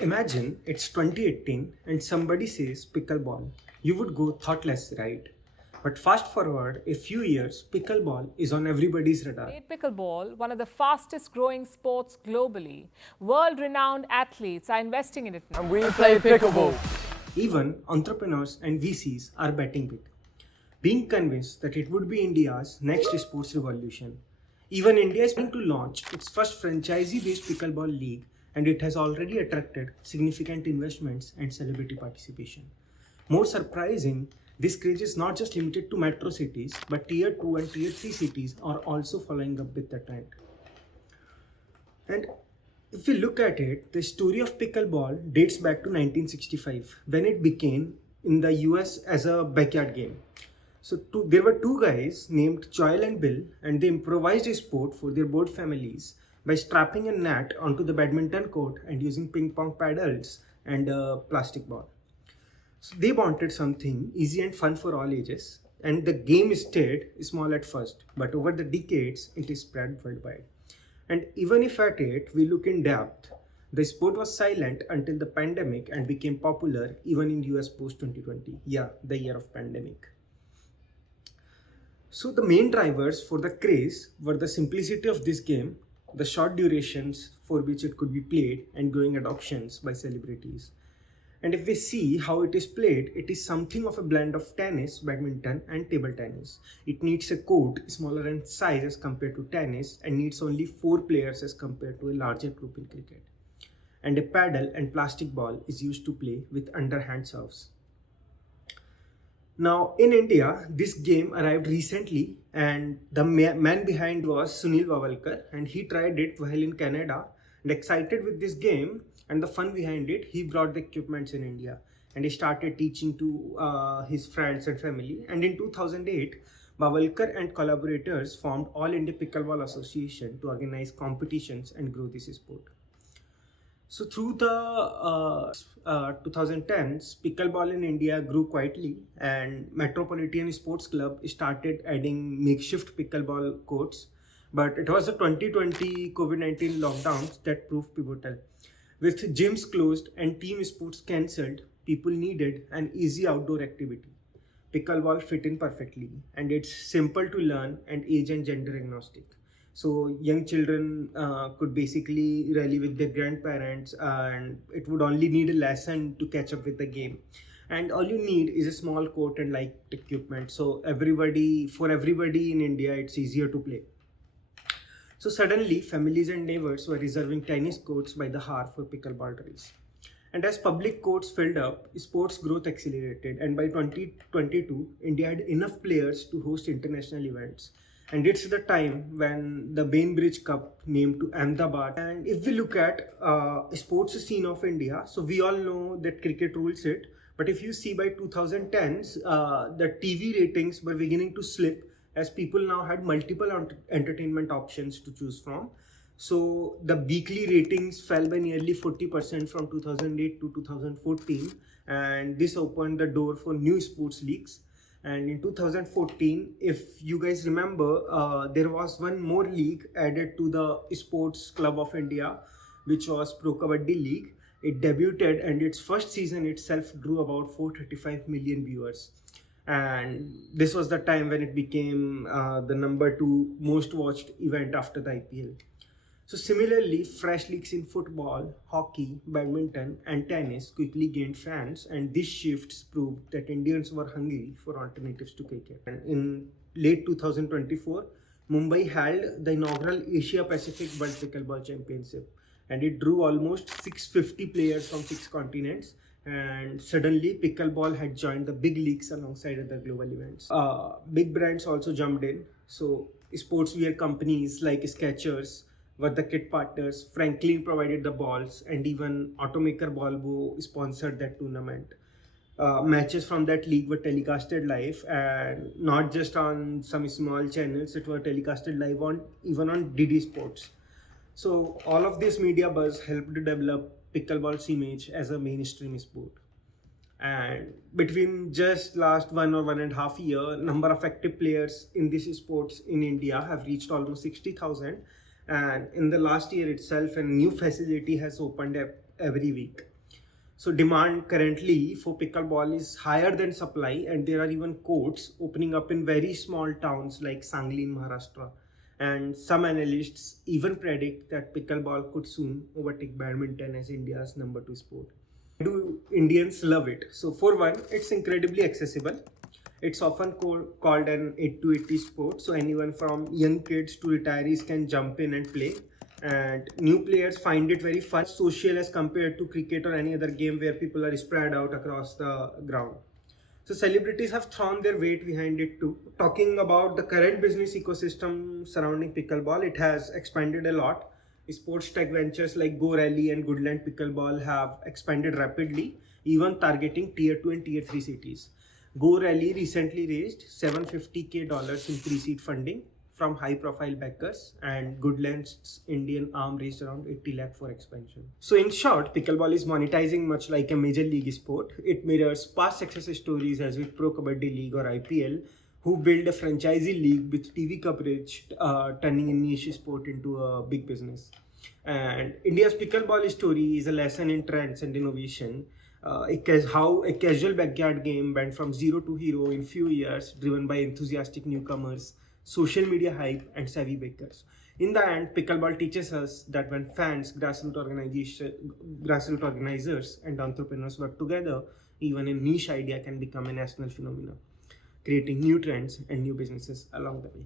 Imagine it's 2018 and somebody says pickleball. You would go thoughtless, right? But fast forward a few years, pickleball is on everybody's radar. Made pickleball one of the fastest growing sports globally. World renowned athletes are investing in it now. And we play pickleball. Even entrepreneurs and VCs are betting big, being convinced that it would be India's next sports revolution. Even India is planning to launch its first franchisee-based pickleball league, and it has already attracted significant investments and celebrity participation. More surprising, this craze is not just limited to metro cities, but tier 2 and tier 3 cities are also following up with the trend. And if we look at it, the story of pickleball dates back to 1965 when it began in the US as a backyard game. There were two guys named Joel and Bill, and they improvised a sport for their both families by strapping a net onto the badminton court and using ping pong paddles and a plastic ball. So they wanted something easy and fun for all ages, and the game stayed small at first, but over the decades it is spread worldwide. And even if at it we look in depth, the sport was silent until the pandemic and became popular even in US post 2020. Yeah, the year of pandemic. So the main drivers for the craze were the simplicity of this game, the short durations for which it could be played, and growing adoptions by celebrities. And if we see how it is played, it is something of a blend of tennis, badminton, and table tennis. It needs a court smaller in size as compared to tennis and needs only 4 players as compared to a larger group in cricket. And a paddle and plastic ball is used to play with underhand serves. Now, in India, this game arrived recently, and the man behind was Sunil Vavalkar, and he tried it while in Canada. And excited with this game and the fun behind it, he brought the equipments in India and he started teaching to his friends and family. And in 2008, Vavalkar and collaborators formed All India Pickleball Association to organize competitions and grow this sport. So through the 2010s, pickleball in India grew quietly, and Metropolitan Sports Club started adding makeshift pickleball courts. But it was the 2020 COVID-19 lockdowns that proved pivotal. With gyms closed and team sports cancelled, people needed an easy outdoor activity. Pickleball fit in perfectly, and it's simple to learn and age and gender agnostic. So young children could basically rally with their grandparents, and it would only need a lesson to catch up with the game. And all you need is a small court and light equipment. So for everybody in India, it's easier to play. So suddenly, families and neighbors were reserving tennis courts by the hour for pickleball drills. And as public courts filled up, sports growth accelerated. And by 2022, India had enough players to host international events. And it's the time when the Bainbridge Cup named to Ahmedabad. And if we look at sports scene of India, so we all know that cricket rules it. But if you see by 2010s, the TV ratings were beginning to slip as people now had multiple entertainment options to choose from. So the weekly ratings fell by nearly 40% from 2008 to 2014. And this opened the door for new sports leagues. And in 2014, if you guys remember, there was one more league added to the Sports Club of India, which was Pro Kabaddi League. It debuted, and its first season itself drew about 435 million viewers. And this was the time when it became the number 2 most watched event after the IPL. So similarly, fresh leagues in football, hockey, badminton, and tennis quickly gained fans, and these shifts proved that Indians were hungry for alternatives to cricket. And in late 2024, Mumbai held the inaugural Asia Pacific World Pickleball Championship, and it drew almost 650 players from 6 continents. And suddenly, pickleball had joined the big leagues alongside other global events. Big brands also jumped in. So sportswear companies like Skechers were the kit partners. Franklin provided the balls, and even automaker Volvo sponsored that tournament. Matches from that league were telecasted live, and not just on some small channels. It were telecasted live even on DD Sports. So all of this media buzz helped develop pickleball's image as a mainstream sport. And between just last 1 or 1.5 year, number of active players in this sports in India have reached almost 60,000. And in the last year itself, a new facility has opened up every week. So demand currently for pickleball is higher than supply, and there are even courts opening up in very small towns like Sangli in Maharashtra. And some analysts even predict that pickleball could soon overtake badminton as India's number two sport. Do Indians love it? So for one, it's incredibly accessible. It's often called an 8 to 80 sport, so anyone from young kids to retirees can jump in and play. And new players find it very fun, social as compared to cricket or any other game where people are spread out across the ground. So celebrities have thrown their weight behind it too. Talking about the current business ecosystem surrounding pickleball, it has expanded a lot. Sports tech ventures like Go Rally and Goodland Pickleball have expanded rapidly, even targeting tier 2 and tier 3 cities. Go Rally recently raised $750K in pre-seed funding from high-profile backers, and Goodland's Indian arm raised around 80 lakh for expansion. So in short, pickleball is monetizing much like a major league sport. It mirrors past success stories as with Pro Kabaddi League or IPL, who build a franchisee league with TV coverage, turning a niche sport into a big business. And India's pickleball story is a lesson in trends and innovation. How a casual backyard game went from zero to hero in few years, driven by enthusiastic newcomers, social media hype, and savvy bakers. In the end, pickleball teaches us that when fans, grassroots organizers, and entrepreneurs work together, even a niche idea can become a national phenomenon, creating new trends and new businesses along the way.